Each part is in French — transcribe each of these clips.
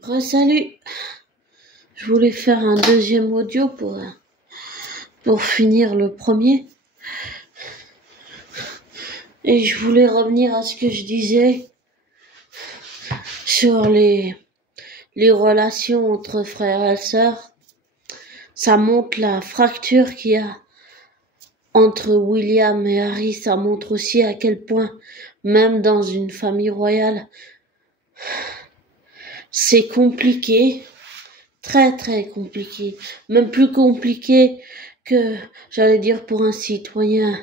Salut, je voulais faire un deuxième audio pour finir le premier. Et je voulais revenir à ce que je disais sur les relations entre frères et sœurs. Ça montre la fracture qu'il y a entre William et Harry. Ça montre aussi à quel point, même dans une famille royale, c'est compliqué. Très très compliqué, même plus compliqué que, j'allais dire, pour un citoyen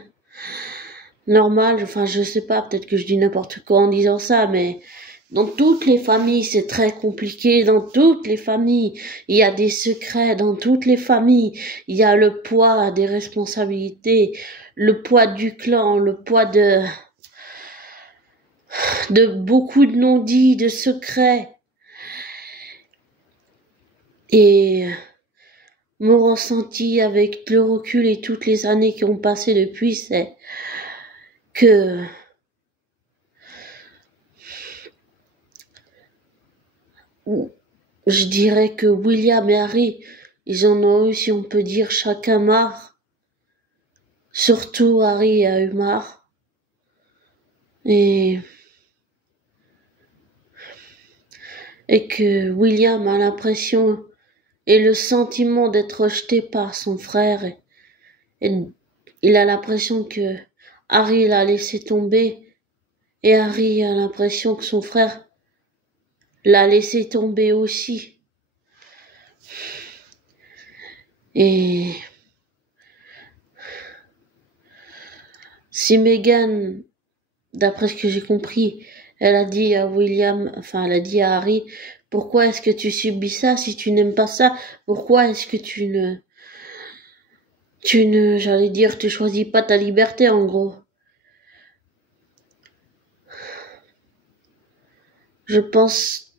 normal. Enfin, je sais pas, peut-être que je dis n'importe quoi en disant ça, mais dans toutes les familles, c'est très compliqué. Dans toutes les familles, il y a des secrets. Dans toutes les familles, il y a le poids des responsabilités, le poids du clan, le poids de beaucoup de non-dits, de secrets. Et mon ressenti avec le recul et toutes les années qui ont passé depuis, c'est que je dirais que William et Harry, ils en ont eu, si on peut dire, chacun marre. Surtout Harry a eu marre. Et que William a l'impression et le sentiment d'être rejeté par son frère. Et il a l'impression que Harry l'a laissé tomber. Et Harry a l'impression que son frère l'a laissé tomber aussi. Et si Meghan, d'après ce que j'ai compris, elle a dit à William, enfin elle a dit à Harry, pourquoi est-ce que tu subis ça si tu n'aimes pas ça? Pourquoi est-ce que tu ne, j'allais dire, tu choisis pas ta liberté en gros? Je pense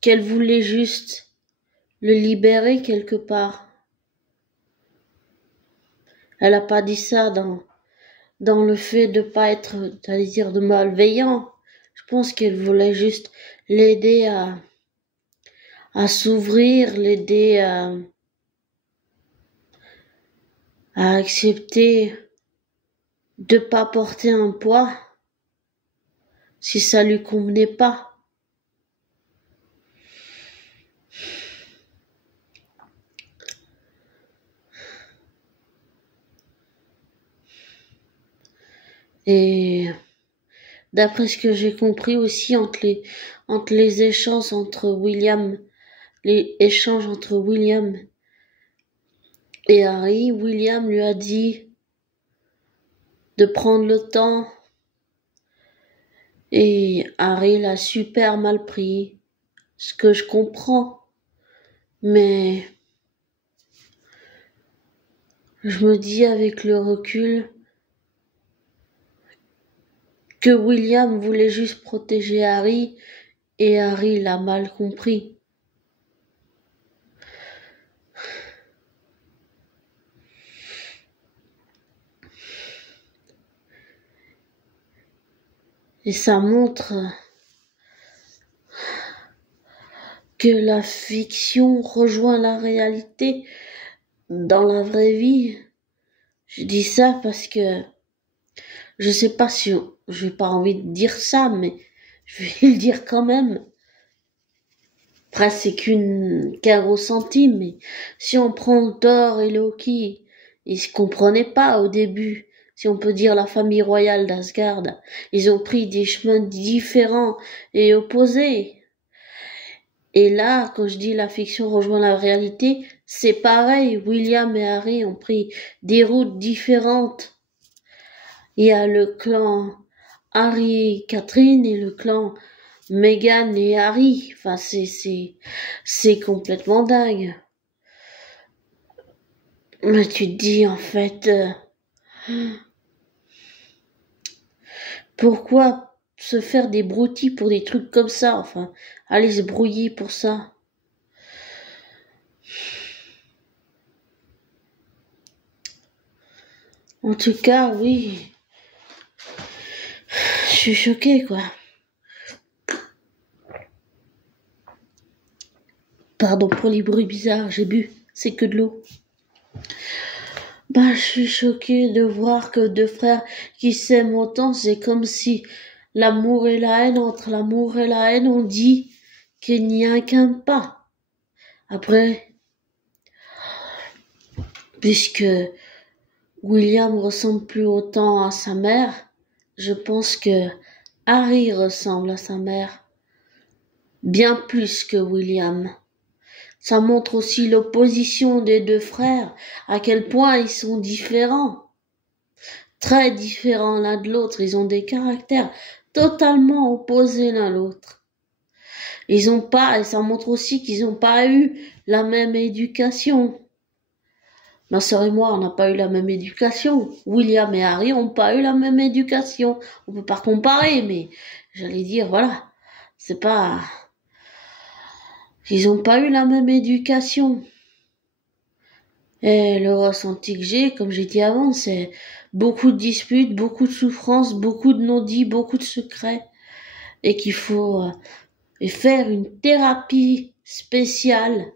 qu'elle voulait juste le libérer quelque part. Elle a pas dit ça dans le fait de pas être, j'allais dire, de malveillant. Je pense qu'elle voulait juste l'aider à s'ouvrir, l'aider à accepter de pas porter un poids si ça lui convenait pas. Et d'après ce que j'ai compris aussi entre les échanges entre William et Harry, William lui a dit de prendre le temps et Harry l'a super mal pris, ce que je comprends, mais je me dis avec le recul que William voulait juste protéger Harry et Harry l'a mal compris. Et ça montre que la fiction rejoint la réalité dans la vraie vie. Je dis ça parce que je sais pas si j'ai pas envie de dire ça, mais je vais le dire quand même. Après, c'est qu'un ressenti, mais si on prend Thor et Loki, ils se comprenaient pas au début. Si on peut dire la famille royale d'Asgard, ils ont pris des chemins différents et opposés. Et là, quand je dis la fiction rejoint la réalité, c'est pareil. William et Harry ont pris des routes différentes. Il y a le clan Harry et Catherine et le clan Meghan et Harry. Enfin, c'est complètement dingue. Mais tu te dis, en fait, pourquoi se faire des broutilles pour des trucs comme ça? Enfin, aller se brouiller pour ça. En tout cas, oui. Je suis choquée, quoi. Pardon pour les bruits bizarres, j'ai bu, c'est que de l'eau. Je suis choquée de voir que deux frères qui s'aiment autant, c'est comme si l'amour et la haine, entre l'amour et la haine, on dit qu'il n'y a qu'un pas. Après, puisque William ressemble plus autant à sa mère, je pense que Harry ressemble à sa mère. Bien plus que William. Ça montre aussi l'opposition des deux frères, à quel point ils sont différents. Très différents l'un de l'autre, ils ont des caractères totalement opposés l'un l'autre. Ils ont pas, et ça montre aussi qu'ils n'ont pas eu la même éducation. Ma sœur et moi, on n'a pas eu la même éducation. William et Harry n'ont pas eu la même éducation. On peut pas comparer, mais j'allais dire, voilà, c'est pas... Ils n'ont pas eu la même éducation. Et le ressenti que j'ai, comme j'ai dit avant, c'est beaucoup de disputes, beaucoup de souffrances, beaucoup de non-dits, beaucoup de secrets. Et qu'il faut faire une thérapie spéciale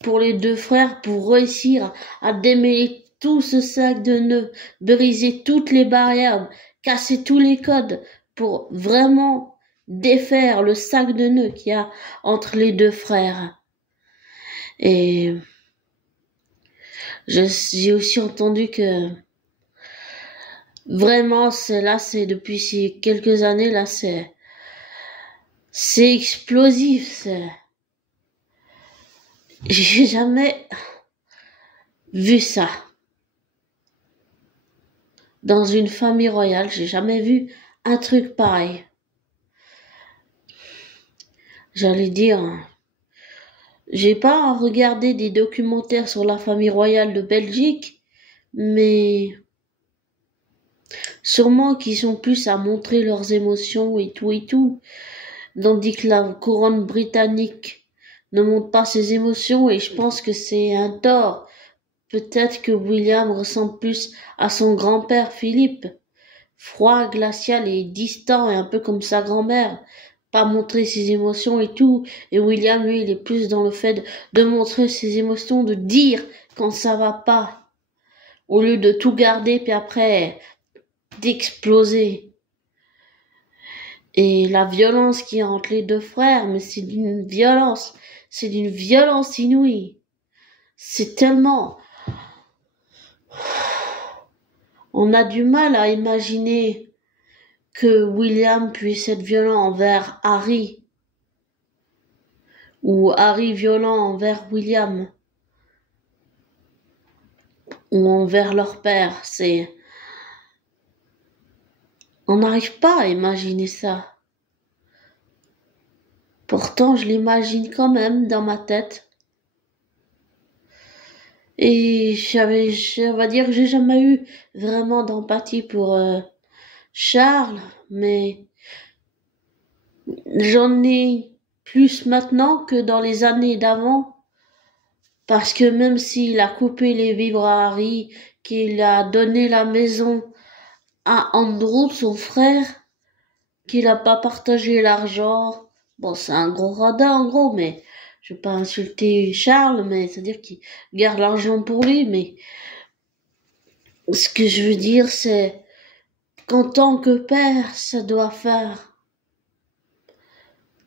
pour les deux frères pour réussir à démêler tout ce sac de nœuds, briser toutes les barrières, casser tous les codes pour vraiment défaire le sac de nœuds qu'il y a entre les deux frères. Et j'ai aussi entendu que vraiment c'est depuis quelques années là c'est explosif, j'ai jamais vu ça dans une famille royale, j'ai jamais vu un truc pareil. J'allais dire, j'ai pas regardé des documentaires sur la famille royale de Belgique, mais sûrement qu'ils sont plus à montrer leurs émotions et tout, tandis que la couronne britannique ne montre pas ses émotions, et je pense que c'est un tort. Peut-être que William ressemble plus à son grand-père Philippe, froid, glacial et distant, et un peu comme sa grand-mère, pas montrer ses émotions et tout. Et William, lui, il est plus dans le fait de montrer ses émotions, de dire quand ça va pas, au lieu de tout garder puis après d'exploser. Et la violence qu'il y a entre les deux frères, mais c'est d'une violence inouïe. C'est tellement... On a du mal à imaginer que William puisse être violent envers Harry, ou Harry violent envers William, ou envers leur père. On n'arrive pas à imaginer ça. Pourtant, je l'imagine quand même dans ma tête. Et on va dire que j'ai jamais eu vraiment d'empathie pour Charles, mais j'en ai plus maintenant que dans les années d'avant, parce que même s'il a coupé les vivres à Harry, qu'il a donné la maison à Andrew, son frère, qu'il a pas partagé l'argent, bon, c'est un gros radin en gros, mais je vais pas insulter Charles, mais c'est-à-dire qu'il garde l'argent pour lui, mais ce que je veux dire, c'est qu'en tant que père, ça doit faire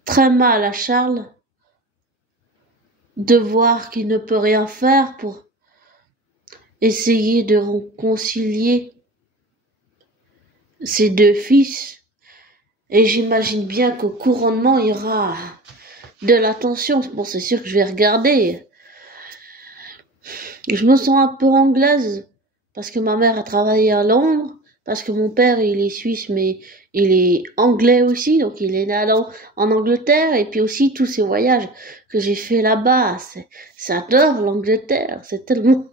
très mal à Charles de voir qu'il ne peut rien faire pour essayer de réconcilier ses deux fils. Et j'imagine bien qu'au couronnement, il y aura de l'attention. Bon, c'est sûr que je vais regarder. Je me sens un peu anglaise parce que ma mère a travaillé à Londres, parce que mon père il est suisse mais il est anglais aussi, donc il est né en Angleterre, et puis aussi tous ces voyages que j'ai fait là-bas, j'adore l'Angleterre, c'est tellement,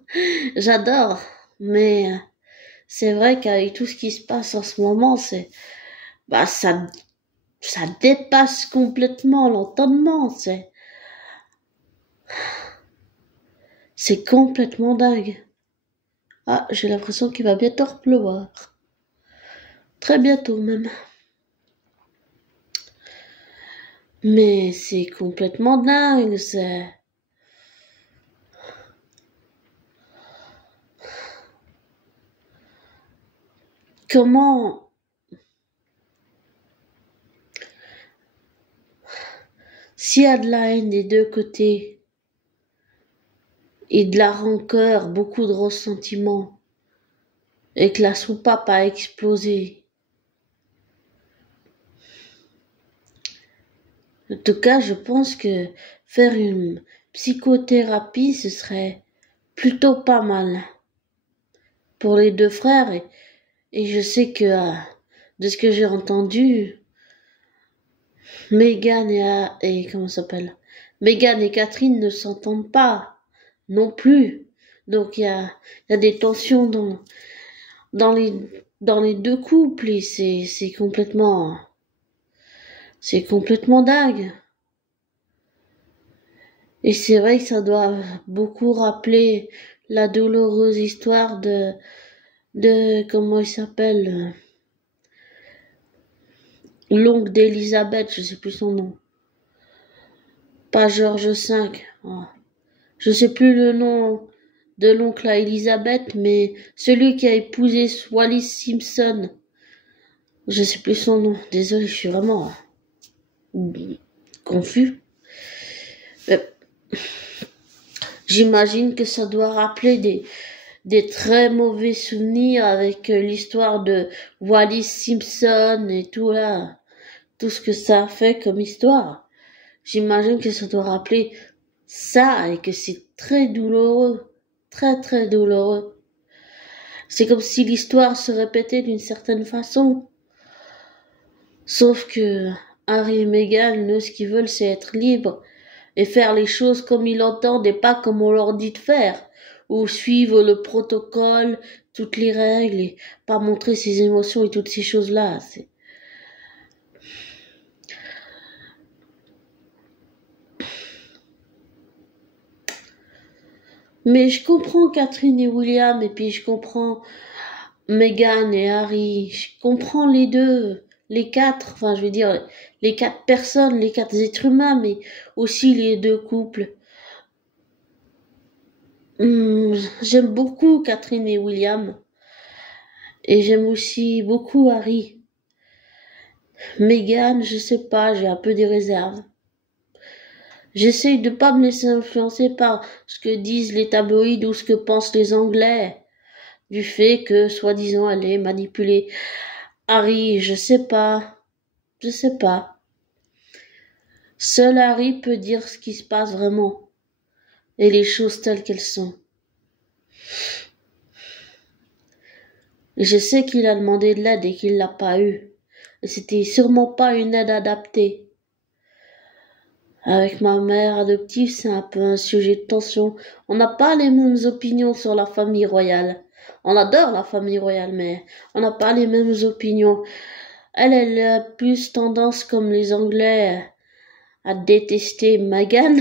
j'adore, mais c'est vrai qu'avec tout ce qui se passe en ce moment, ça dépasse complètement l'entendement, c'est complètement dingue. Ah, j'ai l'impression qu'il va bientôt pleuvoir. Très bientôt même. Mais c'est complètement dingue, comment s'il y a de la haine des deux côtés et de la rancœur, beaucoup de ressentiments, et que la soupape a explosé. En tout cas, je pense que faire une psychothérapie, ce serait plutôt pas mal pour les deux frères. Et je sais que, de ce que j'ai entendu, Meghan comment ça s'appelle? Meghan et Catherine ne s'entendent pas non plus. Donc il y a des tensions dans les deux couples et c'est complètement dingue. Et c'est vrai que ça doit beaucoup rappeler la douloureuse histoire de comment il s'appelle, l'oncle d'Elisabeth, je sais plus son nom. Pas George V. Oh. Je sais plus le nom de l'oncle à Elisabeth, mais celui qui a épousé Wallis Simpson. Je sais plus son nom. Désolé, je suis vraiment confus. J'imagine que ça doit rappeler des très mauvais souvenirs avec l'histoire de Wallis Simpson et tout là. Tout ce que ça a fait comme histoire. J'imagine que ça doit rappeler ça et que c'est très douloureux. Très très douloureux. C'est comme si l'histoire se répétait d'une certaine façon. Sauf que Harry et Meghan, ce qu'ils veulent, c'est être libres et faire les choses comme ils l'entendent et pas comme on leur dit de faire. Ou suivre le protocole, toutes les règles et pas montrer ses émotions et toutes ces choses-là. Mais je comprends Catherine et William, et puis je comprends Meghan et Harry. Je comprends les deux, les quatre, enfin je veux dire les quatre personnes, les quatre êtres humains, mais aussi les deux couples. J'aime beaucoup Catherine et William. Et j'aime aussi beaucoup Harry. Meghan, je sais pas, j'ai un peu des réserves. J'essaye de pas me laisser influencer par ce que disent les tabloïds ou ce que pensent les Anglais. Du fait que, soi-disant, elle est manipulée. Harry, je sais pas. Je sais pas. Seul Harry peut dire ce qui se passe vraiment. Et les choses telles qu'elles sont. Et je sais qu'il a demandé de l'aide et qu'il l'a pas eu. Et c'était sûrement pas une aide adaptée. Avec ma mère adoptive, c'est un peu un sujet de tension. On n'a pas les mêmes opinions sur la famille royale. On adore la famille royale, mais on n'a pas les mêmes opinions. Elle a plus tendance, comme les Anglais, à détester Meghan.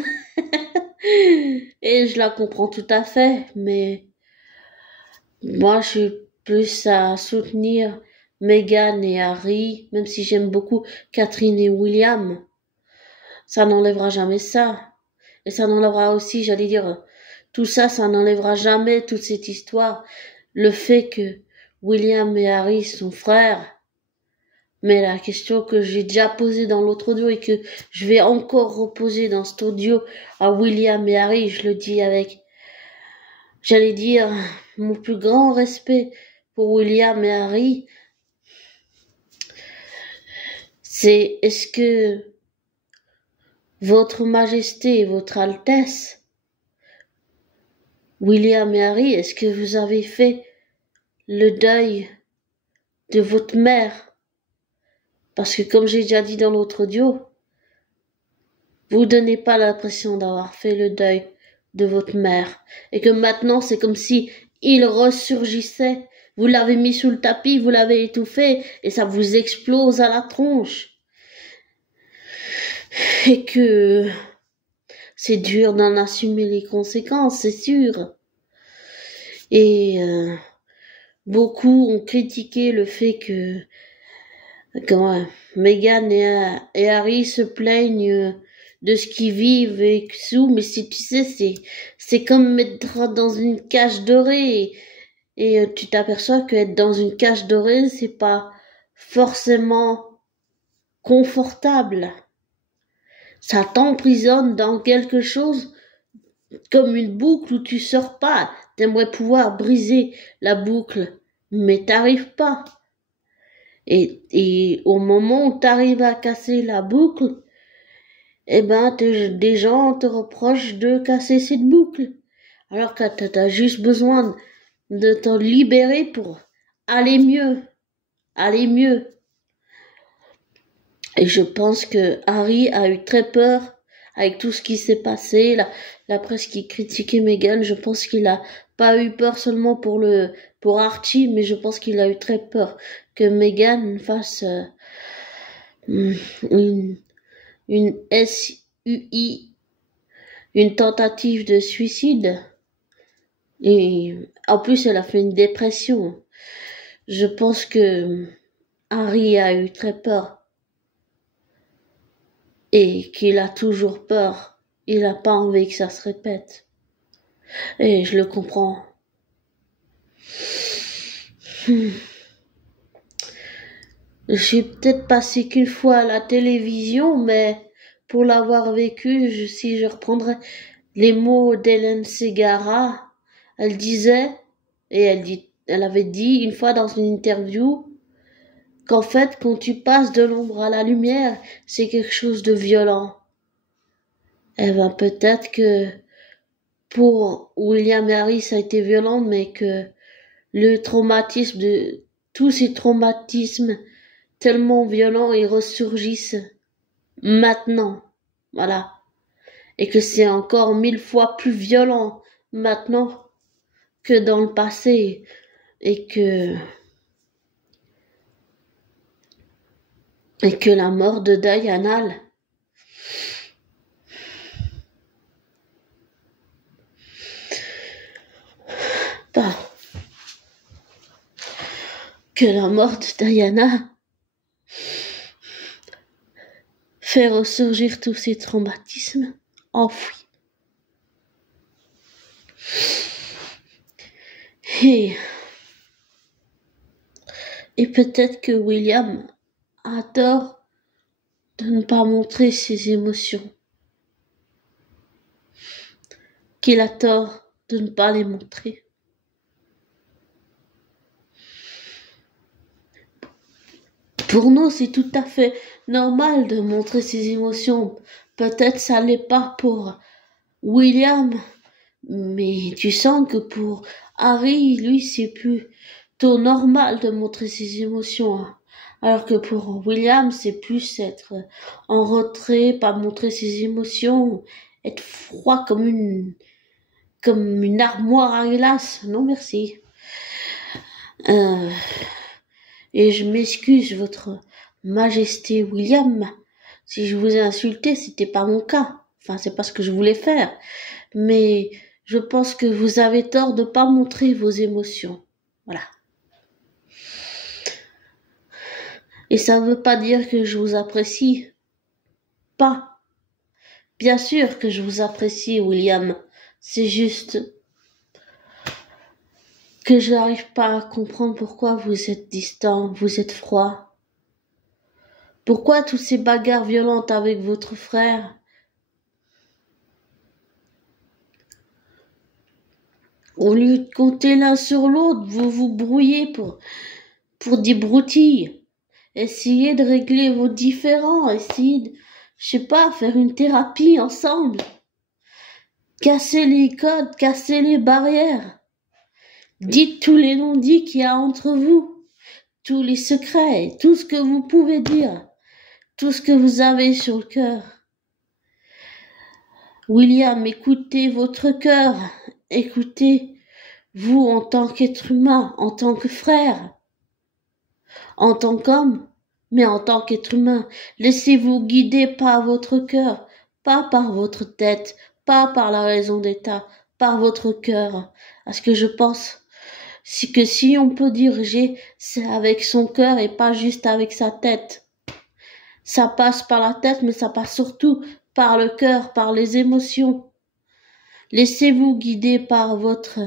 Et je la comprends tout à fait, mais moi, je suis plus à soutenir Meghan et Harry, même si j'aime beaucoup Catherine et William. Ça n'enlèvera jamais ça. Et ça n'enlèvera aussi, j'allais dire, tout ça, ça n'enlèvera jamais toute cette histoire. Le fait que William et Harry sont frères. Mais la question que j'ai déjà posée dans l'autre audio et que je vais encore reposer dans cet audio à William et Harry, je le dis avec, j'allais dire, mon plus grand respect pour William et Harry, c'est est-ce que Votre Majesté et Votre Altesse, William et Harry, est-ce que vous avez fait le deuil de votre mère? Parce que comme j'ai déjà dit dans l'autre audio, vous donnez pas l'impression d'avoir fait le deuil de votre mère. Et que maintenant c'est comme si il ressurgissait. Vous l'avez mis sous le tapis, vous l'avez étouffé et ça vous explose à la tronche. Et que c'est dur d'en assumer les conséquences, c'est sûr. Et beaucoup ont critiqué le fait que Meghan et Harry se plaignent de ce qu'ils vivent et tout, mais si tu sais, c'est comme mettre dans une cage dorée et tu t'aperçois qu'être dans une cage dorée, c'est pas forcément confortable. Ça t'emprisonne dans quelque chose comme une boucle où tu sors pas. T'aimerais pouvoir briser la boucle, mais t'arrives pas. Et au moment où t'arrives à casser la boucle, eh ben, des gens te reprochent de casser cette boucle. Alors que t'as juste besoin de te libérer pour aller mieux. Aller mieux. Et je pense que Harry a eu très peur avec tout ce qui s'est passé, la presse qui critiquait Meghan. Je pense qu'il a pas eu peur seulement pour Archie, mais je pense qu'il a eu très peur que Meghan fasse une SUI, une tentative de suicide. Et en plus, elle a fait une dépression. Je pense que Harry a eu très peur. Et qu'il a toujours peur. Il n'a pas envie que ça se répète. Et je le comprends. Je suis peut-être passé qu'une fois à la télévision, mais pour l'avoir vécu, si je reprendrais les mots d'Hélène Ségara, elle disait, elle avait dit une fois dans une interview, qu'en fait, quand tu passes de l'ombre à la lumière, c'est quelque chose de violent. Eh ben, peut-être que pour William et Harry, ça a été violent, mais que le traumatisme de tous ces traumatismes tellement violents, ils ressurgissent maintenant. Voilà. Et que c'est encore 1000 fois plus violent maintenant que dans le passé. Et que la mort de Diana, que la mort de Diana fait ressurgir tous ces traumatismes enfouis. Et peut-être que William a tort de ne pas montrer ses émotions. Qu'il a tort de ne pas les montrer. Pour nous, c'est tout à fait normal de montrer ses émotions. Peut-être ça l'est pas pour William, mais tu sens que pour Harry, lui, c'est plutôt normal de montrer ses émotions. Alors que pour William, c'est plus être en retrait, pas montrer ses émotions, être froid comme une armoire à glace. Non, merci. Et je m'excuse, votre majesté William, si je vous ai insulté, c'était pas mon cas. Enfin, c'est pas ce que je voulais faire. Mais je pense que vous avez tort de pas montrer vos émotions. Voilà. Et ça ne veut pas dire que je vous apprécie. Pas. Bien sûr que je vous apprécie, William. C'est juste que je n'arrive pas à comprendre pourquoi vous êtes distant, vous êtes froid. Pourquoi toutes ces bagarres violentes avec votre frère? Au lieu de compter l'un sur l'autre, vous vous brouillez pour des broutilles. Essayez de régler vos différends, essayez de, je sais pas, faire une thérapie ensemble. Cassez les codes, cassez les barrières. Dites tous les non-dits qu'il y a entre vous, tous les secrets, tout ce que vous pouvez dire, tout ce que vous avez sur le cœur. William, écoutez votre cœur, écoutez vous en tant qu'être humain, en tant que frère, en tant qu'homme, mais en tant qu'être humain. Laissez-vous guider par votre cœur, pas par votre tête, pas par la raison d'État, par votre cœur. Parce que je pense que si on peut diriger, c'est avec son cœur et pas juste avec sa tête. Ça passe par la tête, mais ça passe surtout par le cœur, par les émotions. Laissez-vous guider par votre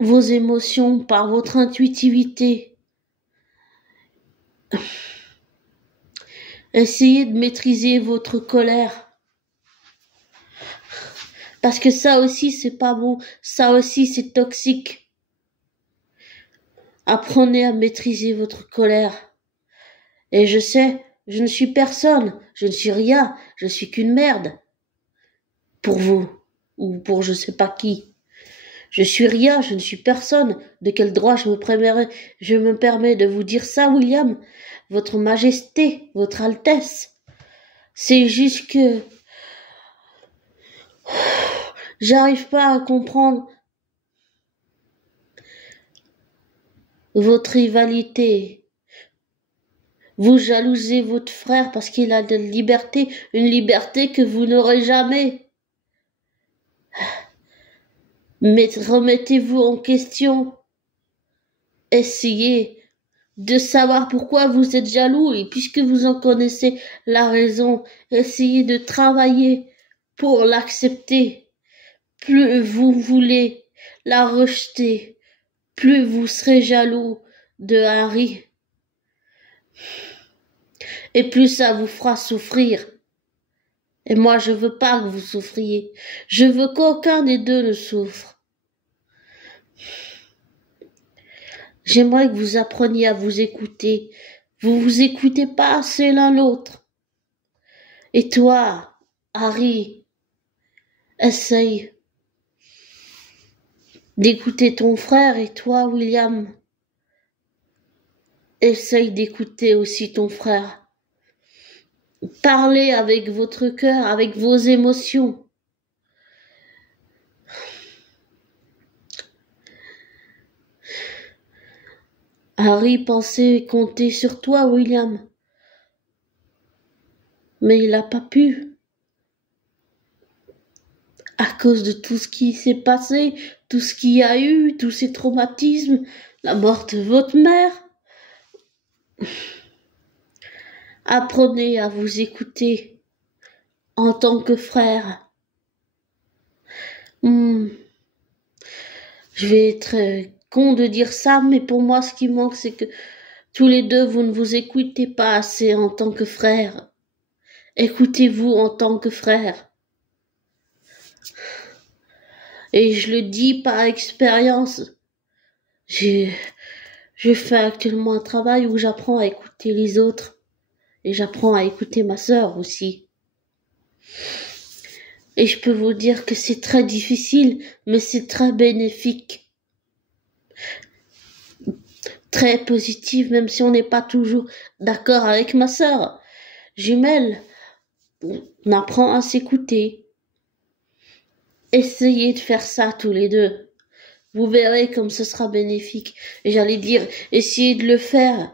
vos émotions, par votre intuitivité. Essayez de maîtriser votre colère. Parce que ça aussi, c'est pas bon. Ça aussi, c'est toxique. Apprenez à maîtriser votre colère. Et je sais, je ne suis personne. Je ne suis rien. Je suis qu'une merde. Pour vous. Ou pour je sais pas qui. Je suis rien, je ne suis personne. De quel droit je me permets de vous dire ça, William? Votre Majesté, Votre Altesse. C'est juste que j'arrive pas à comprendre votre rivalité. Vous jalousez votre frère parce qu'il a de la liberté, une liberté que vous n'aurez jamais. Mais remettez-vous en question. Essayez de savoir pourquoi vous êtes jaloux et puisque vous en connaissez la raison, essayez de travailler pour l'accepter. Plus vous voulez la rejeter, plus vous serez jaloux de Harry. Et plus ça vous fera souffrir. Et moi, je veux pas que vous souffriez. Je veux qu'aucun des deux ne souffre. J'aimerais que vous appreniez à vous écouter. Vous vous écoutez pas assez l'un l'autre. Et toi, Harry, essaye d'écouter ton frère, et toi, William, essaye d'écouter aussi ton frère. Parlez avec votre cœur, avec vos émotions. Harry pensait compter sur toi, William. Mais il n'a pas pu. À cause de tout ce qui s'est passé, tout ce qu'il y a eu, tous ces traumatismes, la mort de votre mère. Apprenez à vous écouter en tant que frère. Je vais être con de dire ça, mais pour moi, ce qui manque, c'est que tous les deux, vous ne vous écoutez pas assez en tant que frère. Écoutez-vous en tant que frère. Et je le dis par expérience. Je fais actuellement un travail où j'apprends à écouter les autres. Et j'apprends à écouter ma sœur aussi. Et je peux vous dire que c'est très difficile, mais c'est très bénéfique. Très positif, même si on n'est pas toujours d'accord avec ma sœur jumelle. On apprend à s'écouter. Essayez de faire ça tous les deux. Vous verrez comme ce sera bénéfique. Et j'allais dire, essayez de le faire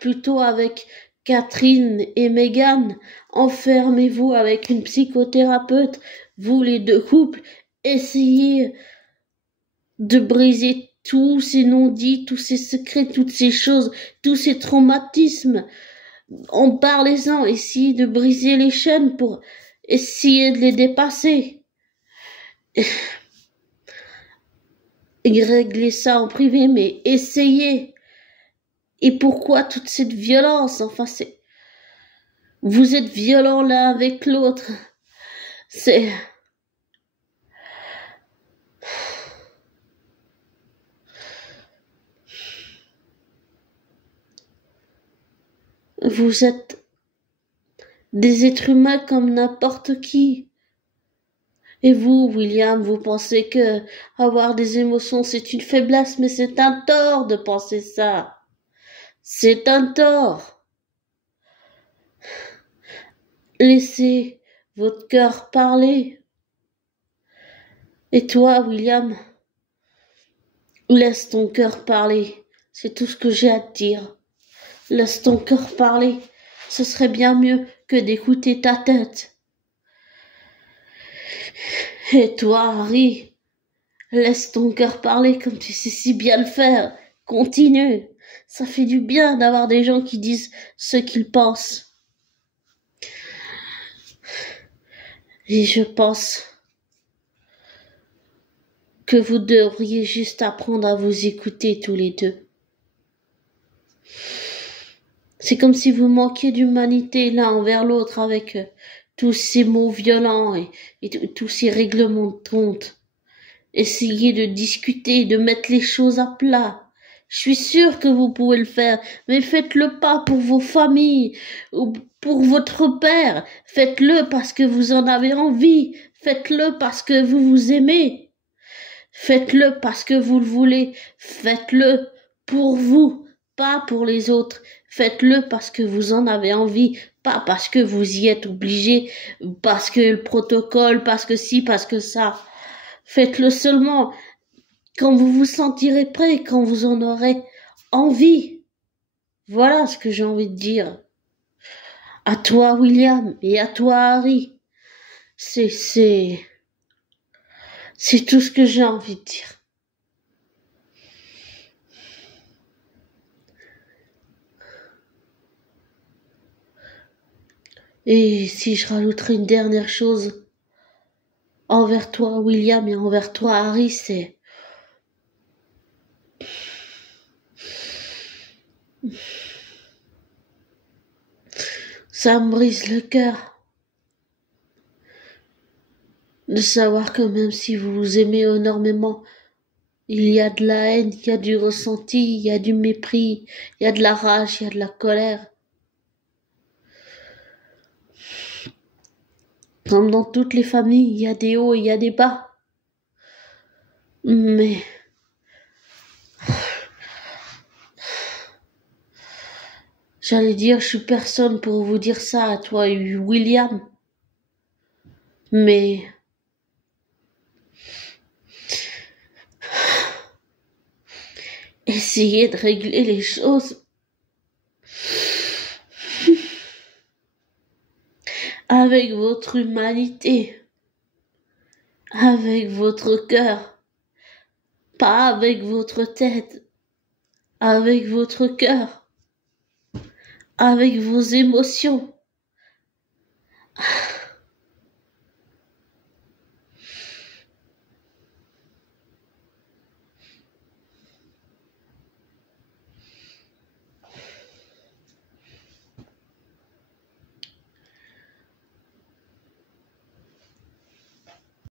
plutôt avec Catherine et Meghan. Enfermez-vous avec une psychothérapeute, vous les deux couples. Essayez de briser tous ces non-dits, tous ces secrets, toutes ces choses, tous ces traumatismes. En parlez-en, essayez de briser les chaînes pour essayer de les dépasser. Et régler ça en privé, mais essayez. Et pourquoi toute cette violence? Enfin, vous êtes violents l'un avec l'autre. Vous êtes des êtres humains comme n'importe qui. Et vous, William, vous pensez que avoir des émotions, c'est une faiblesse, mais c'est un tort de penser ça. C'est un tort. Laissez votre cœur parler. Et toi, William, laisse ton cœur parler. C'est tout ce que j'ai à te dire. Laisse ton cœur parler. Ce serait bien mieux que d'écouter ta tête. Et toi, Harry, laisse ton cœur parler comme tu sais si bien le faire. Continue. Ça fait du bien d'avoir des gens qui disent ce qu'ils pensent. Et je pense que vous devriez juste apprendre à vous écouter tous les deux. C'est comme si vous manquiez d'humanité l'un envers l'autre avec tous ces mots violents et tous ces règlements de compte. Essayez de discuter, de mettre les choses à plat. Je suis sûre que vous pouvez le faire, mais faites-le pas pour vos familles ou pour votre père. Faites-le parce que vous en avez envie. Faites-le parce que vous vous aimez. Faites-le parce que vous le voulez. Faites-le pour vous, pas pour les autres. Faites-le parce que vous en avez envie, pas parce que vous y êtes obligé, parce que le protocole, parce que ci, parce que ça. Faites-le seulement quand vous vous sentirez prêt, quand vous en aurez envie. Voilà ce que j'ai envie de dire. À toi, William, et à toi, Harry. C'est tout ce que j'ai envie de dire. Et si je rajouterais une dernière chose envers toi, William, et envers toi, Harry, c'est ça me brise le cœur de savoir que même si vous vous aimez énormément, il y a de la haine, il y a du ressenti, il y a du mépris, il y a de la rage, il y a de la colère. Comme dans toutes les familles, il y a des hauts et il y a des bas. Mais j'allais dire, je suis personne pour vous dire ça à toi, William. Mais essayez de régler les choses avec votre humanité, avec votre cœur, pas avec votre tête, avec votre cœur, avec vos émotions.